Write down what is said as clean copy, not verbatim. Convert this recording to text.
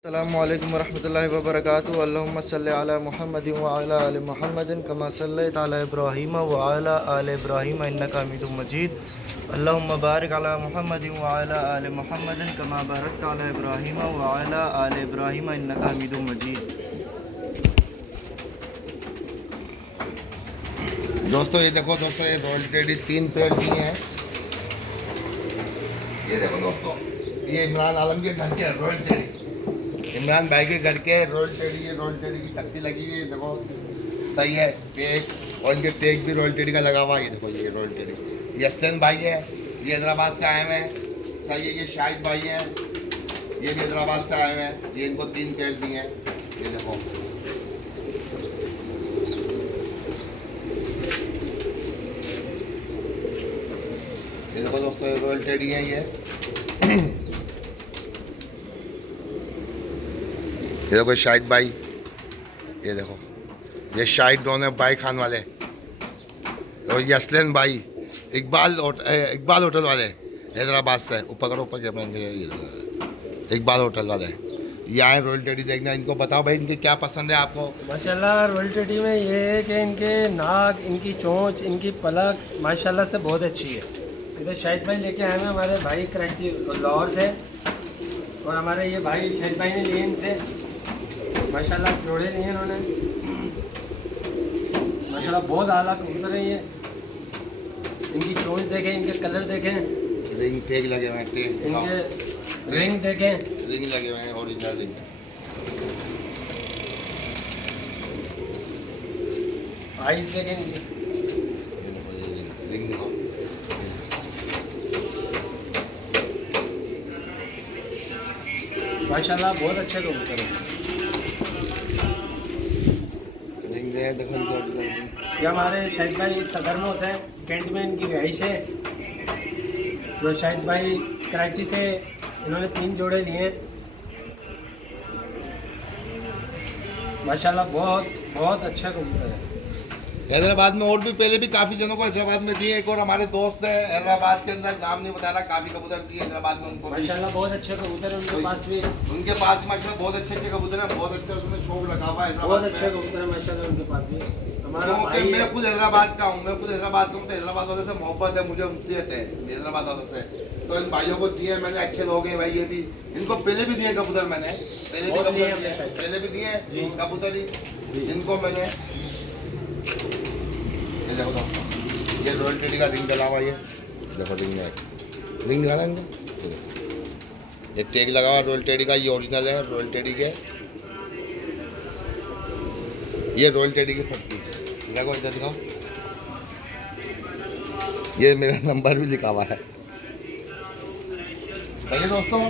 अस्सलामुअलैकुम वरहमतुल्लाहि वबरकातुहू। अल्लाहुम्मा सल्लि अला मुहम्मदिन व अला आलि मुहम्मदिन कमा सल्लैता अला इब्राहीम व अला आलि इब्राहीम इन्नका हमीदुम मजीद। अल्लाहुम्मा बारिक अला मुहम्मदिन व अला आलि मुहम्मदिन कमा बारकता अला इब्राहीम व अला आलि इब्राहीम इन्नका हमीदुम मजीद। दोस्तों ये देखो दोस्तों, ये रॉयल टेडी 3 पेड़ दिए हैं। ये देखो दोस्तों, ये इमरान आलम के घर के रॉयल टेडी, इमरान भाई के घर के रॉयल टेडी। ये रॉयल टेडी की तख्ती लगी हुई है, देखो सही है टेक, और इनके टेक भी रॉयल टेडी का लगा हुआ है। ये देखो ये रॉयल टेडी, ये असलन भाई है, ये हैदराबाद से आए हुए हैं। सही है, ये शाहिद भाई हैं, ये भी हैदराबाद से आए हुए हैं। ये इनको 3 पेड़ दिए हैं। ये देखो ये देखो दोस्तों, ये रॉयल टेडी है। ये देखो शाहिद भाई, ये देखो ये शाहिद दोनों भाई खान वाले, और ये असलन भाई इकबाल होटल वाले हैदराबाद से। ऊपर करो, ऊपर इकबाल होटल वाले ये आए रॉयल टेडी देखना। इनको बताओ भाई, इनके क्या पसंद है आपको? माशाल्लाह रॉयल टेडी में ये है कि इनके नाक, इनकी चोंच, इनकी पलक माशाल्लाह से बहुत अच्छी है। इधर शाहिद भाई लेके आए हैं, हमारे भाई कराची लाहौर से, और हमारे ये भाई शाहिद भाई ने लिए इनसे माशाल्लाह जोड़े लिए इन्होंने। माशाल्लाह बहुत आला कबूतर है ये। इनकी चोंच देखें, इनके कलर देखें, रिंग टेग लगे हुए हैं, टेग इनके रिंग देखें, रिंग लगे हुए हैं, ओरिजिनल रिंग। आइस देखें इनकी। ये देखो ये रिंग देखो। माशाल्लाह बहुत अच्छे कबूतर है। रिंग दे देखो इनके ओरिजिनल रिंग। ये हमारे शाहिद भाई सदर में होते हैं, कैंट में इनकी रिहाइश है। जो शाहिद भाई कराची से इन्होंने 3 जोड़े लिए हैं। माशाल्लाह बहुत बहुत अच्छा कबूतर है। हैदराबाद में और भी पहले भी काफी जनों को हैदराबाद में दिए। एक और हमारे दोस्त है हैदराबाद के अंदर, नाम नहीं बता रहा, काफी कबूतर दिए हैदराबाद में उनको। माशाल्लाह बहुत अच्छे कबूतर है उनके पास भी। उनके पास माशाल्लाह बहुत अच्छे अच्छे कबूतर हैं, बहुत अच्छा उसमें शौक लगा हुआ है बहुत हैदराबाद अच्छे कबूतर है माशाल्लाह उनके पास भी। हमारा क्योंकि भाई मैं है। खुद हैदराबाद का हूँ, मैं खुद हैदराबाद का हूँ, तो हैदराबाद वालों से मोहब्बत है, मुझे उनसे है हैदराबाद वालों से। तो इन भाइयों को दिए मैंने, अच्छे लोग हैं भाई। ये भी इनको पहले भी दिए कबूतर मैंने, पहले भी बहुत कबूतर दिए दिए, हैं पहले भी दिए जी। कबूतर ही इनको मैंने। ये देखो दोस्तों, ये रॉयल टेडी का रिंग डला हुआ है। ये देखो रिंग है, रिंग लगा इनको। ये टैग लगा हुआ रॉयल टेडी का, ये ओरिजिनल है रॉयल टेडी के। ये रॉयल टेडी की पट्टी देखो, इधर दिखाओ, ये मेरा नंबर भी लिखा हुआ है। सही है दोस्तों।